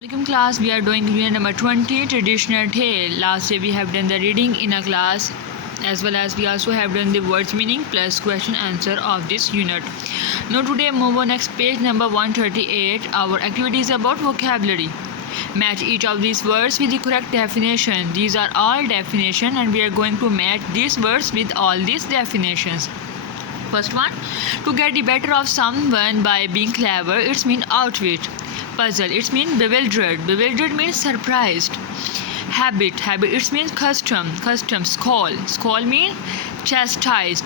Welcome class, we are doing unit number 20 traditional tale. Last day we have done the reading in a class as well as we also have done the words meaning plus question answer of this unit. Now today move on next page number 138. Our activity is about vocabulary. Match each of these words with the correct definition. These are all definition and we are going to match these words with all these definitions. First one, to get the better of someone by being clever, it's mean outwit. Puzzle, it's mean bewildered. Bewildered means surprised. Habit, it means custom. Scold mean chastise.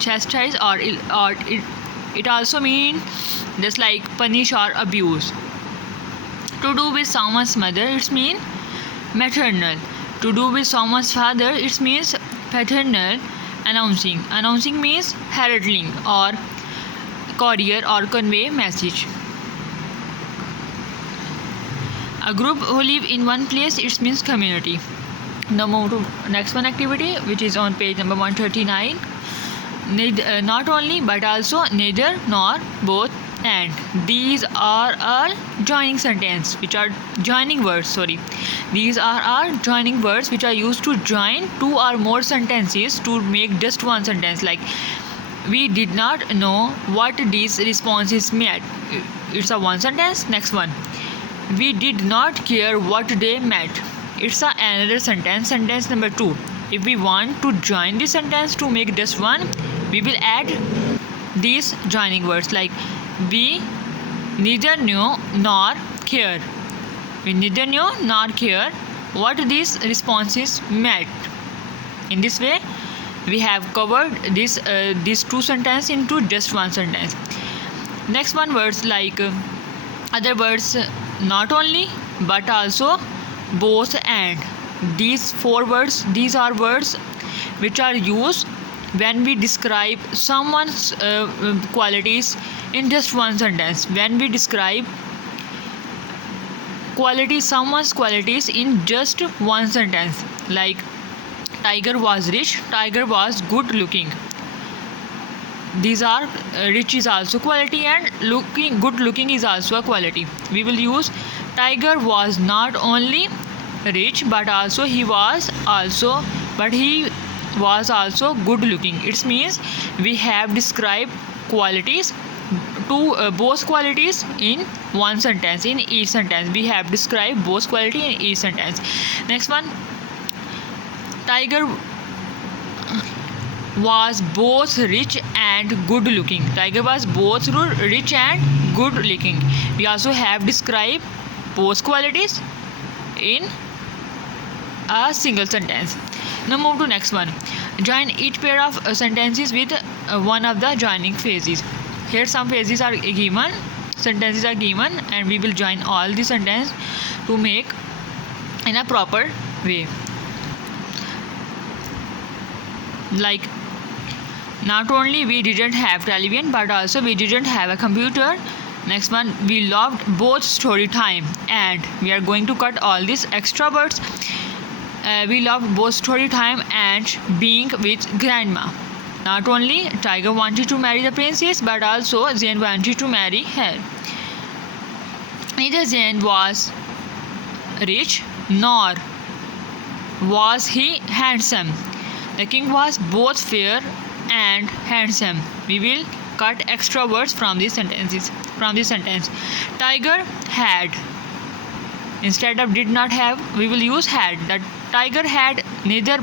Or it also mean just like punish or abuse. To do with someone's mother, it mean maternal. To do with someone's father, it means paternal. Announcing means heralding or courier or convey message. A group who live in one place, it means community. Now move to next one activity, which is on page number 139. Not only but also neither nor both and. These are all joining sentence which are joining words. These are all joining words which are used to join two or more sentences to make just one sentence. Like we did not know what these responses meant. It's a one sentence. Next one. We did not care what they meant. It's another sentence. Sentence number 2. If we want to join this sentence to make just one, we will add these joining words like we neither knew nor care. We neither knew nor care what these responses meant. In this way, we have covered these two sentences into just one sentence. Next one, words like other words, not only but also, both and. These four words, these are words which are used when we describe someone's qualities in just one sentence. When we describe someone's qualities in just one sentence. Like Tiger was rich, Tiger was good looking. These are rich is also quality and good looking is also a quality. We will use Tiger was not only rich but he was also good looking. It means we have described qualities both qualities in one sentence. In each sentence we have described both quality in each sentence. Next one, Tiger was both rich and good looking. Tiger was both rich and good looking. We also have described both qualities in a single sentence. Now move to next one. Join each pair of sentences with one of the joining phrases. Here some phrases are given, sentences are given, and we will join all the sentences to make in a proper way. Like not only we didn't have television but also we didn't have a computer. Next one, we loved both story time, and we are going to cut all these extra words. We loved both story time and being with grandma. Not only Tiger wanted to marry the princess but also Jane wanted to marry her. Neither Jane was rich nor was he handsome. The king was both fair and handsome. We will cut extra words from these sentences. From this sentence, Tiger had, instead of did not have, we will use had. That Tiger had neither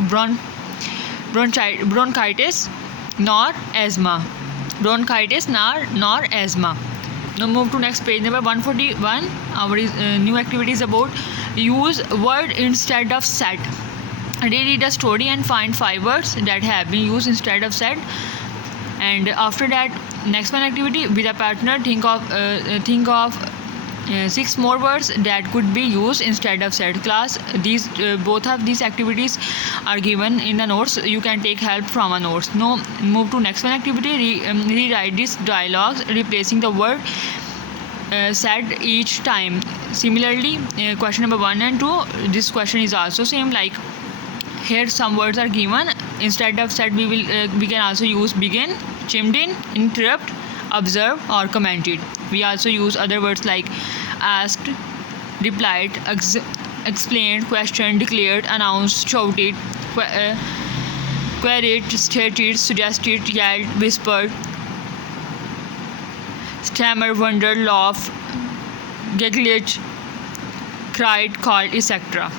bronchitis nor asthma. Bronchitis nor asthma. Now move to next page number 141. Our new activity is about use word instead of said. Read a story and find 5 words that have been used instead of said. And after that, next one activity, with a partner think of 6 more words that could be used instead of said. Class, these both of these activities are given in the notes. You can take help from a notes. Now move to next one activity. Rewrite these dialogues replacing the word said each time. Similarly, question number 1 and 2, this question is also same. Like here some words are given, instead of said we can also use begin, chimed in, interrupt, observe or commented. We also use other words like asked, replied, explained, questioned, declared, announced, shouted, queried, stated, suggested, yelled, whispered, stammered, wondered, laughed, giggled, cried, called, etc.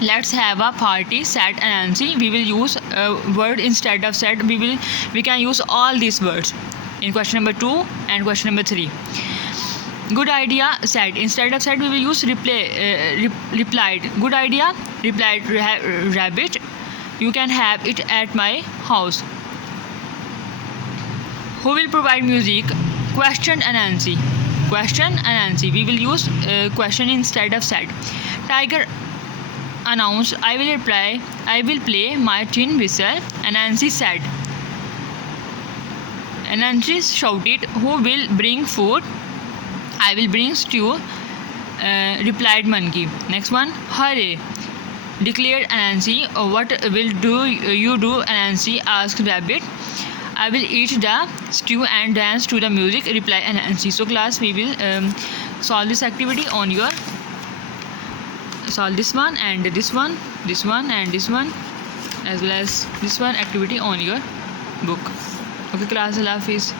Let's have a party, said Nancy. We will use a word instead of said. We can use all these words in question number 2 and question number 3. Good idea, said. Instead of said, we will use replied. Good idea, replied rabbit. You can have it at my house. Who will provide music? Questioned Anansi. Question Anansi. We will use question instead of said. Tiger announced, I will play my tin whistle. Anansi said. Anansi shouted, who will bring food? I will bring stew, replied Monkey. Next one, hurry, declared Anansi. What will you do, Anansi? asked Rabbit. I will eat the stew and dance to the music, replied Anansi. So class, we will solve this activity on your, solve this one and this one and this one, as well as this one activity on your book. Okay class, Allah Hafiz.